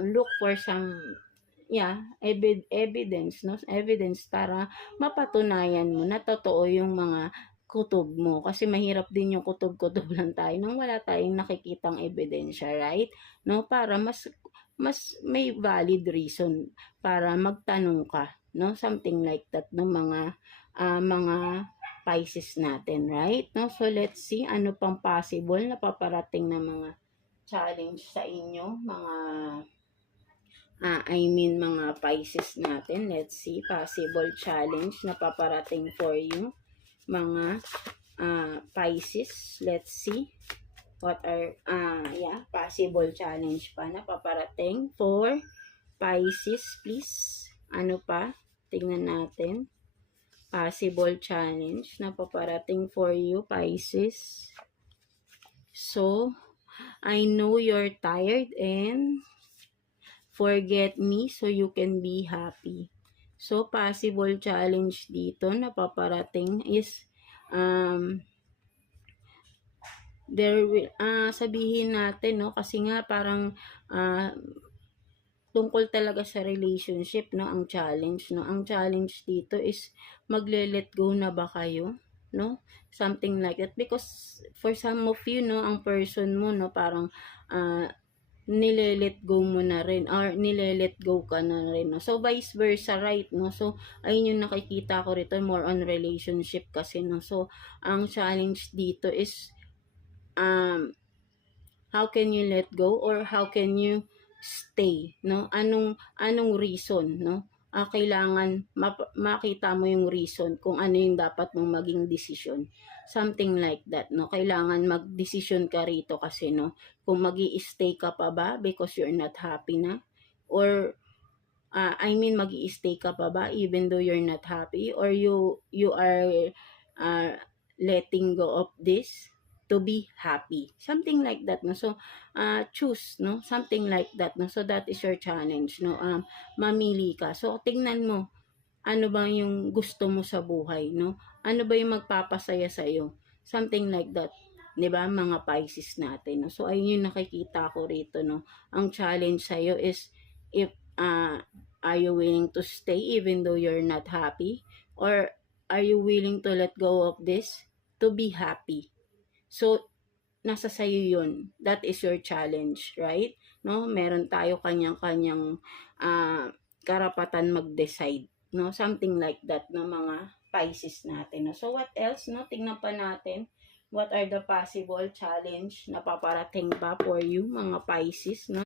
look for some evidence, no? Evidence para mapatunayan mo na totoo yung mga kutob mo. Kasi mahirap din yung kutob-kutob lang tayo nang wala tayong nakikitang ebidensya, right? No? Para mas may valid reason para magtanong ka, no? Something like that, no? Mga Pisces natin, right? No? So, let's see ano pang possible na paparating na mga challenge sa inyo, mga Pisces natin. Let's see, possible challenge na paparating for you, mga Pisces. Let's see, what are, possible challenge pa na paparating for Pisces, please. Ano pa? Tingnan natin. Possible challenge na paparating for you, Pisces. So, I know you're tired and forget me so you can be happy. So, possible challenge dito na paparating is sabihin natin, no, kasi nga parang tungkol talaga sa relationship, no, ang challenge, no. Ang challenge dito is magle-let go na ba kayo, no? Something like that, because for some of you, no, ang person mo, no, parang nile-let go mo na rin or nile-let go ka na rin, no? So vice versa, right, no? So ayun yung nakikita ko rito, more on relationship kasi, no? So ang challenge dito is how can you let go or how can you stay, no? Anong reason, no? Kailangan makita mo yung reason kung ano yung dapat mong maging decision. Something like that, no? Kailangan mag-decision ka rito kasi, no? Kung magi-stay ka pa ba because you're not happy na, or magi-stay ka pa ba even though you're not happy, or you are letting go of this to be happy, something like that, no? So choose, no, something like that, no? So that is your challenge, no? Mamili ka. So tingnan mo ano ba yung gusto mo sa buhay, no? Ano ba yung magpapasaya sa iyo, something like that, 'di ba, mga Pisces natin, no? So ayun yung nakikita ko rito, no? Ang challenge sa iyo is if are you willing to stay even though you're not happy, or are you willing to let go of this to be happy? So, nasa sayo yun. That is your challenge, right? No? Meron tayo kanyang-kanyang karapatan mag-decide. No? Something like that, no, mga Pisces natin. No? So, what else? No? Tingnan pa natin. What are the possible challenge na paparating pa for you, mga Pisces? No?